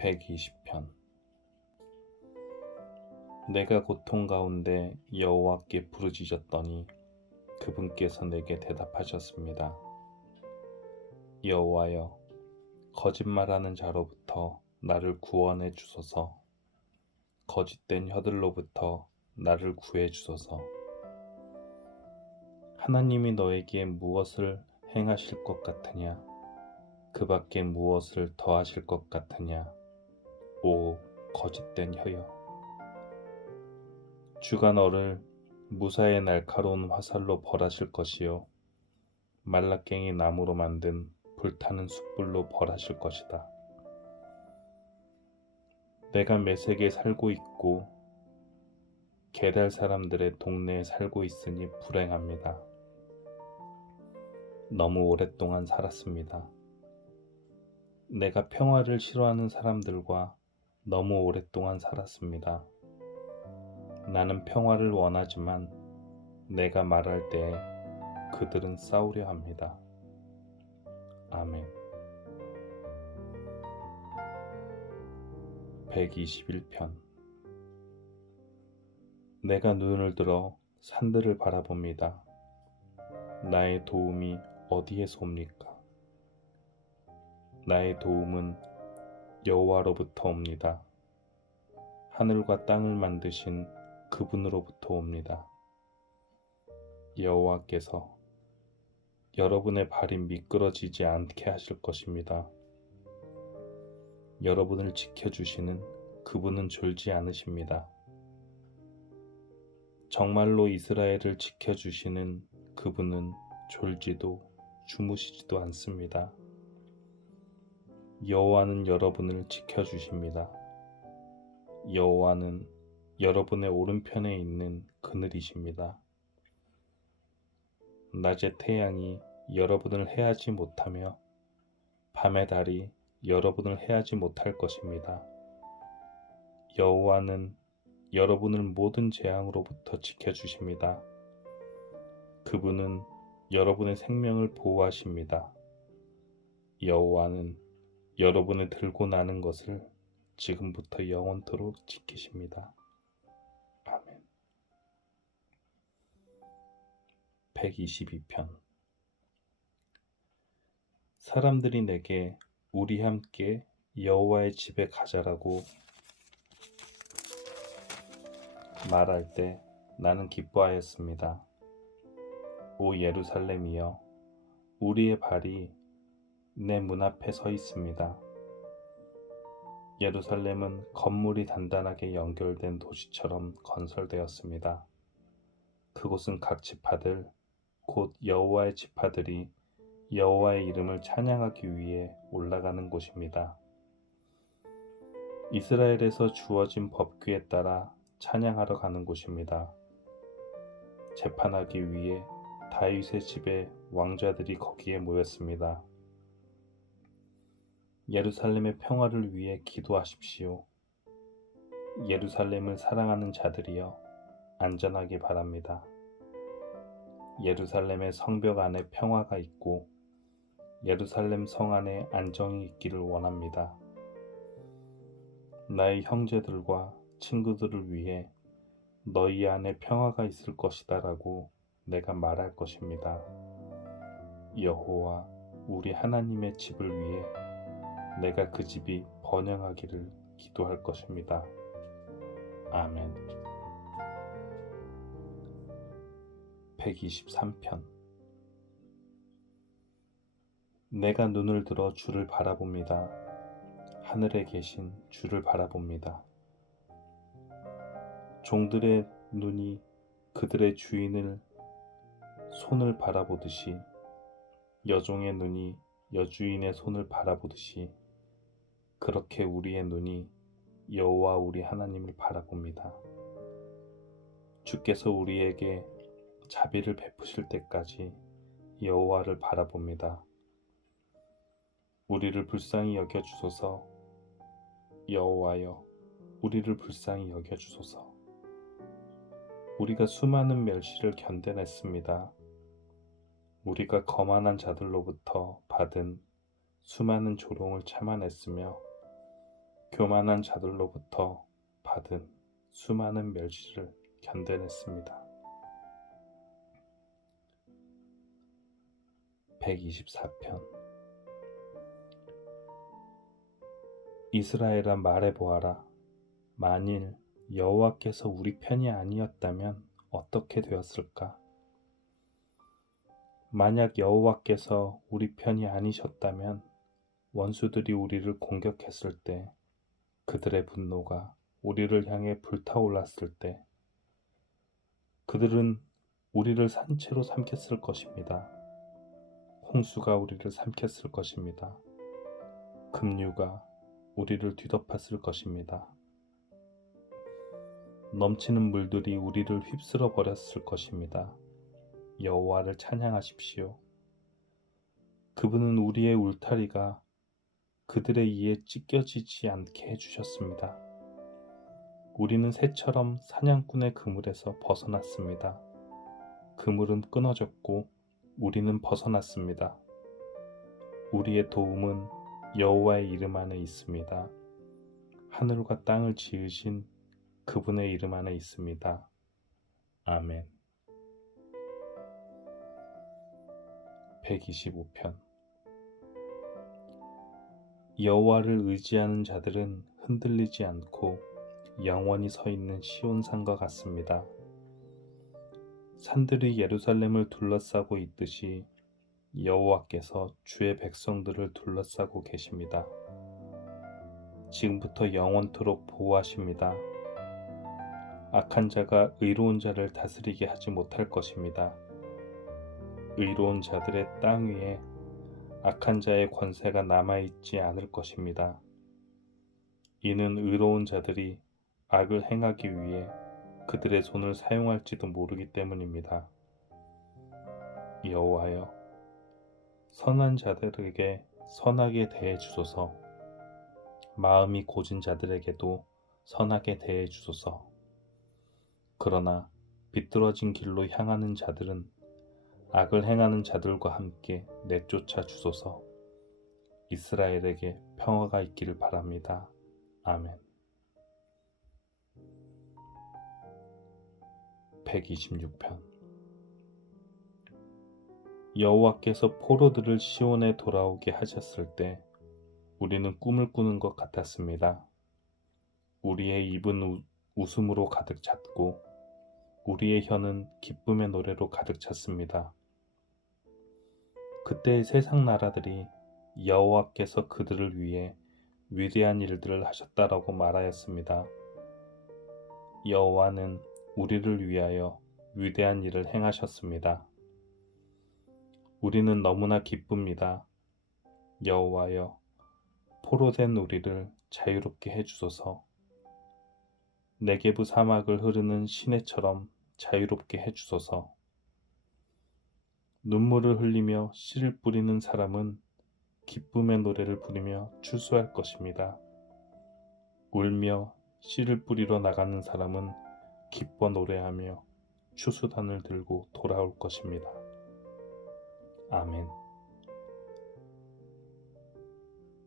120편. 내가 고통 가운데 여호와께 부르짖었더니 그분께서 내게 대답하셨습니다. 여호와여 거짓말하는 자로부터 나를 구원해 주소서. 거짓된 혀들로부터 나를 구해 주소서. 하나님이 너에게 무엇을 행하실 것 같으냐? 그 밖에 무엇을 더하실 것 같으냐 오 거짓된 혀여 주가 너를 무사의 날카로운 화살로 벌하실 것이요 말라깽이 나무로 만든 불타는 숯불로 벌하실 것이다. 내가 메색에 살고 있고 게달 사람들의 동네에 살고 있으니 불행합니다. 너무 오랫동안 살았습니다. 내가 평화를 싫어하는 사람들과 너무 오랫동안 살았습니다. 나는 평화를 원하지만 내가 말할 때 그들은 싸우려 합니다. 아멘. 121편 내가 눈을 들어 산들을 바라봅니다. 나의 도움이 어디에서 옵니까? 나의 도움은 여호와로부터 옵니다. 하늘과 땅을 만드신 그분으로부터 옵니다. 여호와께서 여러분의 발이 미끄러지지 않게 하실 것입니다. 여러분을 지켜주시는 그분은 졸지 않으십니다. 정말로 이스라엘을 지켜주시는 그분은 졸지도 주무시지도 않습니다. 여호와는 여러분을 지켜주십니다. 여호와는 여러분의 오른편에 있는 그늘이십니다. 낮의 태양이 여러분을 해하지 못하며 밤의 달이 여러분을 해하지 못할 것입니다. 여호와는 여러분을 모든 재앙으로부터 지켜주십니다. 그분은 여러분의 생명을 보호하십니다. 여호와는 여러분의 들고 나는 것을 지금부터 영원토록 지키십니다. 아멘. 122편 사람들이 내게 우리 함께 여호와의 집에 가자라고 말할 때 나는 기뻐하였습니다. 오 예루살렘이여 우리의 발이 내 문 앞에 서 있습니다. 예루살렘은 건물이 단단하게 연결된 도시처럼 건설되었습니다. 그곳은 각 지파들 곧 여호와의 지파들이 여호와의 이름을 찬양하기 위해 올라가는 곳입니다. 이스라엘에서 주어진 법규에 따라 찬양하러 가는 곳입니다. 재판하기 위해 다윗의 집에 왕자들이 거기에 모였습니다. 예루살렘의 평화를 위해 기도하십시오. 예루살렘을 사랑하는 자들이여 안전하기 바랍니다. 예루살렘의 성벽 안에 평화가 있고 예루살렘 성 안에 안정이 있기를 원합니다. 나의 형제들과 친구들을 위해 너희 안에 평화가 있을 것이다 라고 내가 말할 것입니다. 여호와 우리 하나님의 집을 위해 내가 그 집이 번영하기를 기도할 것입니다. 아멘. 123편 내가 눈을 들어 주를 바라봅니다. 하늘에 계신 주를 바라봅니다. 종들의 눈이 그들의 주인을 손을 바라보듯이 여종의 눈이 여주인의 손을 바라보듯이 그렇게 우리의 눈이 여호와 우리 하나님을 바라봅니다. 주께서 우리에게 자비를 베푸실 때까지 여호와를 바라봅니다. 우리를 불쌍히 여겨 주소서. 여호와여, 우리를 불쌍히 여겨 주소서. 우리가 수많은 멸시를 견뎌냈습니다. 우리가 거만한 자들로부터 받은 수많은 조롱을 참아냈으며 교만한 자들로부터 받은 수많은 멸시를 견뎌냈습니다. 124편 이스라엘아 말해 보아라. 만일 여호와께서 우리 편이 아니었다면 어떻게 되었을까? 만약 여호와께서 우리 편이 아니셨다면 원수들이 우리를 공격했을 때 그들의 분노가 우리를 향해 불타올랐을 때 그들은 우리를 산채로 삼켰을 것입니다. 홍수가 우리를 삼켰을 것입니다. 급류가 우리를 뒤덮었을 것입니다. 넘치는 물들이 우리를 휩쓸어 버렸을 것입니다. 여호와를 찬양하십시오. 그분은 우리의 울타리가 그들의 이에 찢겨지지 않게 해주셨습니다. 우리는 새처럼 사냥꾼의 그물에서 벗어났습니다. 그물은 끊어졌고 우리는 벗어났습니다. 우리의 도움은 여호와의 이름 안에 있습니다. 하늘과 땅을 지으신 그분의 이름 안에 있습니다. 아멘. 125편 여호와를 의지하는 자들은 흔들리지 않고 영원히 서 있는 시온산과 같습니다. 산들이 예루살렘을 둘러싸고 있듯이 여호와께서 주의 백성들을 둘러싸고 계십니다. 지금부터 영원토록 보호하십니다. 악한 자가 의로운 자를 다스리게 하지 못할 것입니다. 의로운 자들의 땅 위에 악한 자의 권세가 남아있지 않을 것입니다. 이는 의로운 자들이 악을 행하기 위해 그들의 손을 사용할지도 모르기 때문입니다. 여호와여, 선한 자들에게 선하게 대해 주소서. 마음이 고진 자들에게도 선하게 대해 주소서. 그러나 비뚤어진 길로 향하는 자들은 악을 행하는 자들과 함께 내쫓아 주소서. 이스라엘에게 평화가 있기를 바랍니다. 아멘. 126편 여호와께서 포로들을 시온에 돌아오게 하셨을 때 우리는 꿈을 꾸는 것 같았습니다. 우리의 입은 우, 웃음으로 가득 찼고 우리의 혀는 기쁨의 노래로 가득 찼습니다. 그때 세상 나라들이 여호와께서 그들을 위해 위대한 일들을 하셨다라고 말하였습니다. 여호와는 우리를 위하여 위대한 일을 행하셨습니다. 우리는 너무나 기쁩니다. 여호와여, 포로된 우리를 자유롭게 해주소서. 네게부 사막을 흐르는 시내처럼 자유롭게 해주소서. 눈물을 흘리며 씨를 뿌리는 사람은 기쁨의 노래를 부르며 추수할 것입니다. 울며 씨를 뿌리러 나가는 사람은 기뻐 노래하며 추수단을 들고 돌아올 것입니다. 아멘.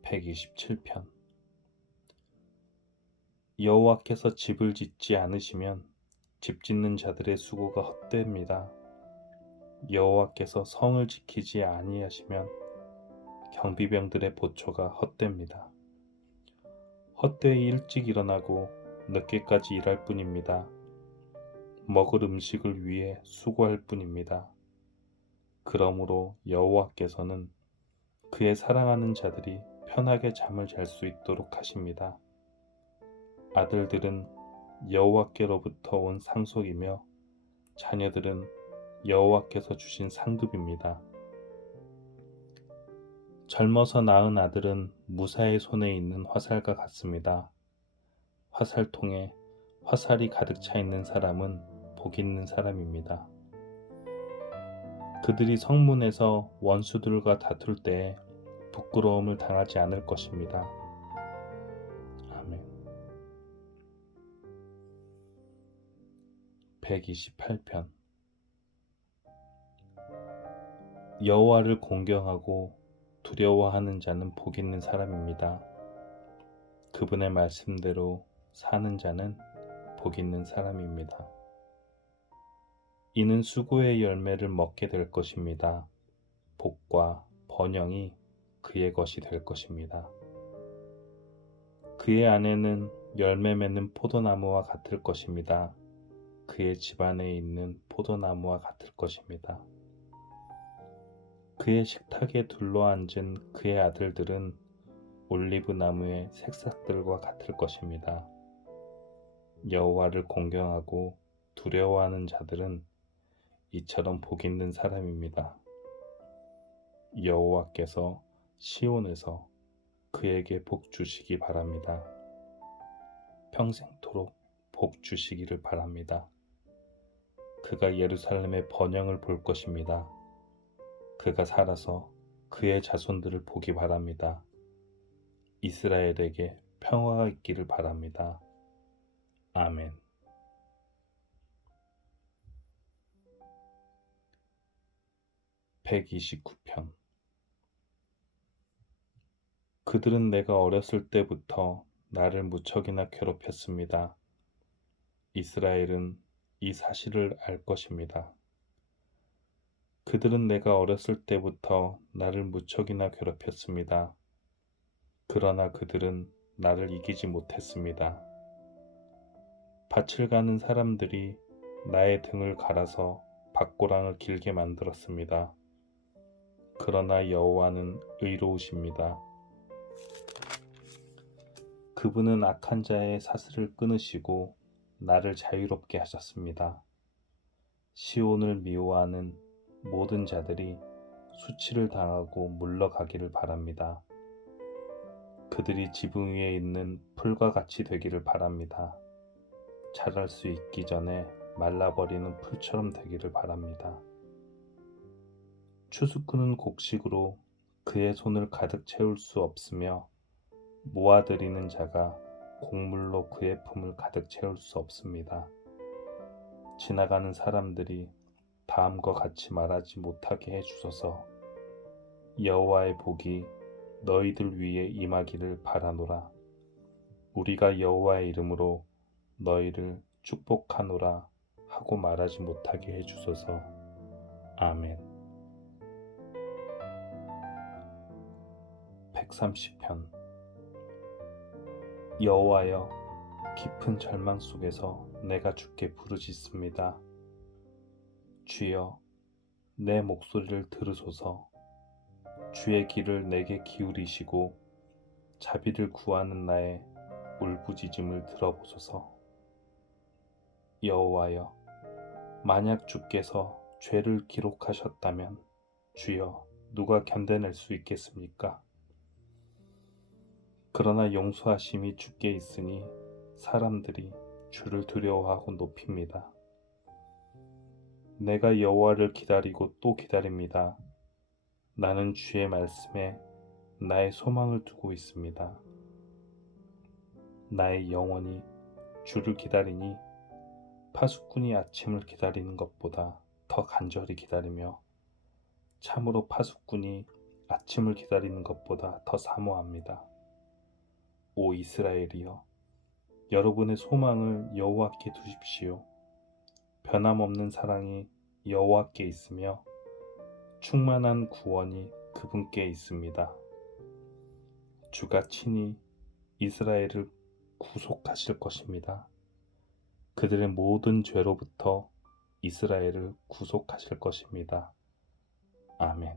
127편 여호와께서 집을 짓지 않으시면 집 짓는 자들의 수고가 헛됩니다. 여호와께서 성을 지키지 아니하시면 경비병들의 보초가 헛됩니다. 헛되이 일찍 일어나고 늦게까지 일할 뿐입니다. 먹을 음식을 위해 수고할 뿐입니다. 그러므로 여호와께서는 그의 사랑하는 자들이 편하게 잠을 잘 수 있도록 하십니다. 아들들은 여호와께로부터 온 상속이며 자녀들은 여호와께서 주신 상급입니다. 젊어서 낳은 아들은 무사의 손에 있는 화살과 같습니다. 화살통에 화살이 가득 차 있는 사람은 복 있는 사람입니다. 그들이 성문에서 원수들과 다툴 때 부끄러움을 당하지 않을 것입니다. 아멘. 128편 여호와를 공경하고 두려워하는 자는 복 있는 사람입니다. 그분의 말씀대로 사는 자는 복 있는 사람입니다. 이는 수고의 열매를 먹게 될 것입니다. 복과 번영이 그의 것이 될 것입니다. 그의 아내는 열매 맺는 포도나무와 같을 것입니다. 그의 집안에 있는 포도나무와 같을 것입니다. 그의 식탁에 둘러앉은 그의 아들들은 올리브 나무의 색삭들과 같을 것입니다. 여호와를 공경하고 두려워하는 자들은 이처럼 복 있는 사람입니다. 여호와께서 시온에서 그에게 복 주시기 바랍니다. 평생토록 복 주시기를 바랍니다. 그가 예루살렘의 번영을 볼 것입니다. 그가 살아서 그의 자손들을 보기 바랍니다. 이스라엘에게 평화가 있기를 바랍니다. 아멘. (129편) 그들은 내가 어렸을 때부터 나를 무척이나 괴롭혔습니다. 이스라엘은 이 사실을 알 것입니다. 그들은 내가 어렸을 때부터 나를 무척이나 괴롭혔습니다. 그러나 그들은 나를 이기지 못했습니다. 밭을 가는 사람들이 나의 등을 갈아서 밭고랑을 길게 만들었습니다. 그러나 여호와는 의로우십니다. 그분은 악한 자의 사슬을 끊으시고 나를 자유롭게 하셨습니다. 시온을 미워하는 모든 자들이 수치를 당하고 물러가기를 바랍니다. 그들이 지붕 위에 있는 풀과 같이 되기를 바랍니다. 자랄 수 있기 전에 말라버리는 풀처럼 되기를 바랍니다. 추수꾼은 곡식으로 그의 손을 가득 채울 수 없으며 모아들이는 자가 곡물로 그의 품을 가득 채울 수 없습니다. 지나가는 사람들이 다음과 같이 말하지 못하게 해 주소서. 여호와의 복이 너희들 위에 임하기를 바라노라. 우리가 여호와의 이름으로 너희를 축복하노라 하고 말하지 못하게 해 주소서. 아멘. 130편 여호와여 깊은 절망 속에서 내가 주께 부르짖습니다. 주여 내 목소리를 들으소서 주의 길을 내게 기울이시고 자비를 구하는 나의 울부짖음을 들어보소서 여호와여 만약 주께서 죄를 기록하셨다면 주여 누가 견뎌낼 수 있겠습니까? 그러나 용서하심이 주께 있으니 사람들이 주를 두려워하고 높입니다. 내가 여호와를 기다리고 또 기다립니다. 나는 주의 말씀에 나의 소망을 두고 있습니다. 나의 영혼이 주를 기다리니 파수꾼이 아침을 기다리는 것보다 더 간절히 기다리며 참으로 파수꾼이 아침을 기다리는 것보다 더 사모합니다. 오 이스라엘이여 여러분의 소망을 여호와께 두십시오. 변함없는 사랑이 여호와께 있으며 충만한 구원이 그분께 있습니다. 주가 친히 이스라엘을 구속하실 것입니다. 그들의 모든 죄로부터 이스라엘을 구속하실 것입니다. 아멘.